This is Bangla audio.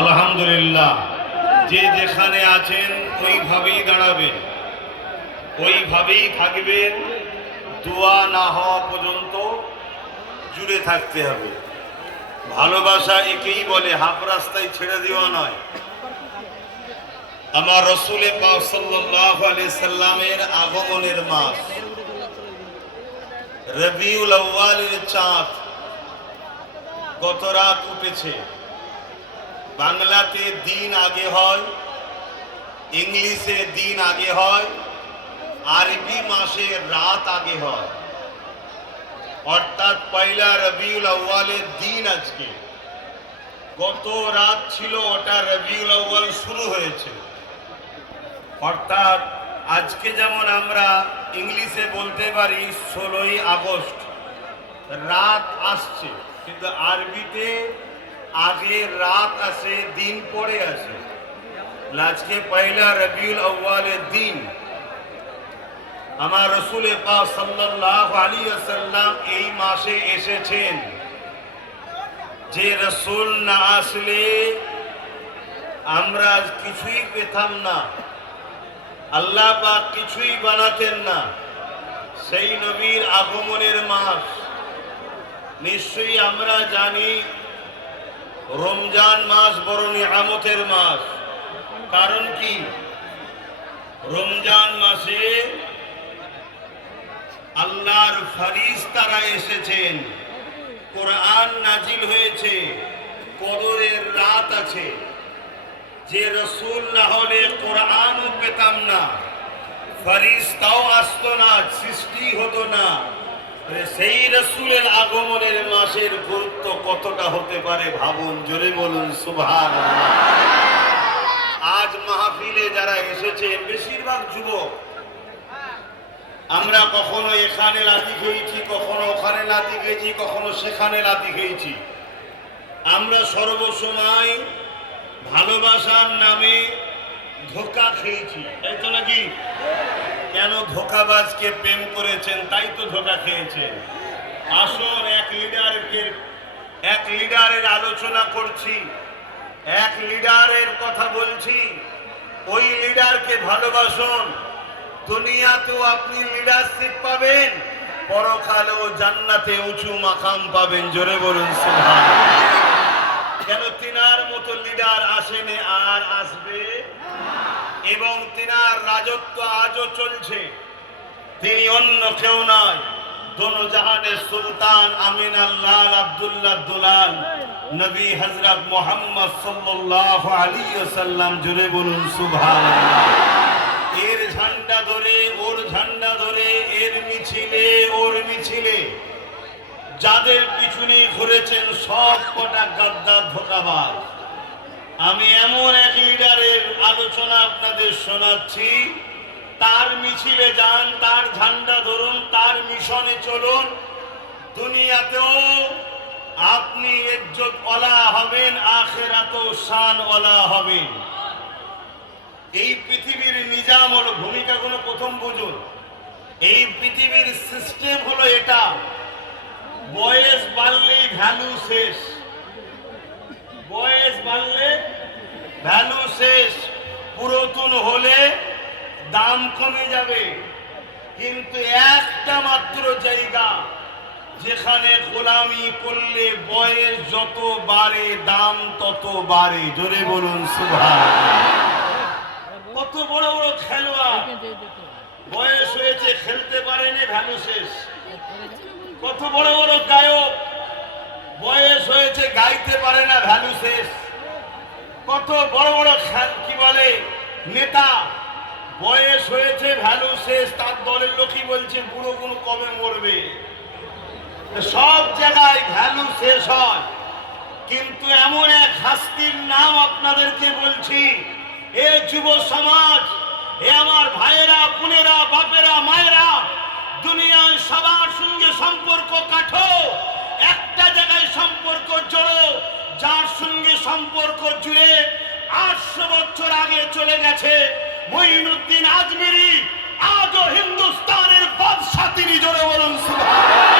আলহামদুলিল্লাহ। যে যেখানে আছেন ওইভাবেই দাঁড়াবেন, ওইভাবেই থাকবেন, দোয়া না হওয়া পর্যন্ত জুড়ে থাকতে হবে। ভালোবাসা একেই বলে, হাফ রাস্তায় ছেড়ে দেওয়া নয়। আমার রাসূল পাক সাল্লাল্লাহু আলাইহি সাল্লামের আগমনের মাস রবিউল আউয়ালের চাঁদ গত রাত উঠেছে। বাংলাতে দিন আগে হয়, ইংলিশে দিন আগে হয়, আরবি মাসে রাত আগে হয়। অর্থাৎ পয়লা রবিউল আউয়ালের দিন আজকে, গত রাত ছিল ওটা রবিউল আউয়াল শুরু হয়েছে। অর্থাৎ আজকে যেমন আমরা ইংলিশে বলতে পারি 16ই আগস্ট, রাত আসছে, কিন্তু আরবিতে আগে রাত আসে, দিন পরে আসে। আজকে পয়লা রবিউল আউয়ালের দিন। আমার রাসূল পাক সাল্লাল্লাহু আলাইহি ওয়াসাল্লাম এই মাসে এসেছেন। যে রাসূল না আসলে আমরা কিছুই পেতাম না, আল্লাহ পাক কিছুই বানাতেন না। সেই নবীর আগমনের মাস। নিশ্চয়ই আমরা জানি রমজান মাস বড় নিয়ামতের মাস। কারণ কি? রমজান মাসে আল্লাহর ফেরেশতারা এসেছেন, কোরআন নাজিল হয়েছে, কদরের রাত আছে। যে রাসূল না হলে কোরআনও পেতাম না, ফেরেশতাও আসতো না, সৃষ্টি হতো না। সেই রাসূলের আগমনের মাসের গুরুত্ব কতটা হতে পারে ভাবুন, জোরে বলুন সুবহানাল্লাহ। আজ মাহফিলে যারা এসেছে বেশিরভাগ যুবক। আমরা কখনো এখানে লাথি খেয়েছি, কখনো ওখানে লাথি খেয়েছি, কখনো সেখানে লাথি খেয়েছি। আমরা সর্বসময় ভালোবাসার নামে ধোঁকা খেয়েছি, তাই তো নাকি? কেন? ধোঁকাবাজকে প্রেম করেছেন, তাই তো ধোঁকা খেয়েছেন। আসুন এক লিডারের আলোচনা করছি, এক লিডারের কথা বলছি। ওই লিডারকে ভালোবাসুন। দুনিয়াতেও আপনি লিডারশিপ পাবেন, পরকালেও জান্নাতে উঁচু মাকাম পাবেন। জোরে বলুন সুবহানাল্লাহ। কেন? তিনার মতো লিডার আসেনি, আর আসবে, এবং তিনার রাজত্ব আজও চলছে। তিনি অন্য কেউ নয়, দোনো জাহানের সুলতান আমিনাল্লাহ আব্দুল্লাহ দুলাল নবী হযরত মুহাম্মদ সাল্লাল্লাহু আলাইহি ওয়াসাল্লাম। জোরে বলুন সুবহানাল্লাহ। এর ঝান্ডা ধরে, ওর ঝান্ডা ধরে, এর মিছিলে, ওর মিছিলে যাদের পিছনে ঘুরেছেন সব কটা গাদ্দার, ধোঁকাবাজ। আমি এমন এক লিডারের আলোচনা আপনাদের শোনাচ্ছি। তার মিছিলে যান, তার ঝান্ডা ধরুন, তার মিশনে চলুন। দুনিয়াতেও আপনি ইজ্জত ওয়ালা হবেন, আখিরাতেও শান ওয়ালা হবেন। এই পৃথিবীর নিজাম হলো, ভূমিকাগুলো প্রথম বুঝুন। এই পৃথিবীর সিস্টেম হলো এটা, বয়স বাড়লেই ভ্যালু শেষ, বয়স বাড়লে ভ্যালু শেষ। পুরাতন হলে দাম কমে যাবে। কিন্তু একটা মাত্র জায়গা যেখানে গোলামি করলে বয়স যত বাড়ে দাম তত বাড়ে। জোরে বলুন সুবহানাল্লাহ। কত বড় বড় খেলোয়াড় বয়স হয়েছে, খেলতে পারেনি, ভ্যালু শেষ। কত বড় বড় গায়ক বয়স হয়েছে, গাইতে পারে না, ভ্যালু শেষ। কত বড় বড় কি বলে নেতা বয়স হয়েছে, ভ্যালু শেষ। তার দলের লোকই বলছে বুড়ো কোনো কবে মরবে। সব জায়গায় ভ্যালু শেষ হয়। কিন্তু এমন এক হাস্তির নাম আপনাদেরকে বলছি, এ যুব সমাজ, এ আমার ভাইয়েরা, বোনেরা, বাপেরা, মায়েরা, দুনিয়ায় সবার সঙ্গে সম্পর্ক কাটো, একটা জায়গায় সম্পর্ক জোড়ো, যার সঙ্গে সম্পর্ক জুড়ে 800 বছর আগে চলে গেছে মঈনুদ্দিন আজমিরি, আজও হিন্দুস্তানের বাদশা তিনি। জোরে বলুন সুবহানাল্লাহ।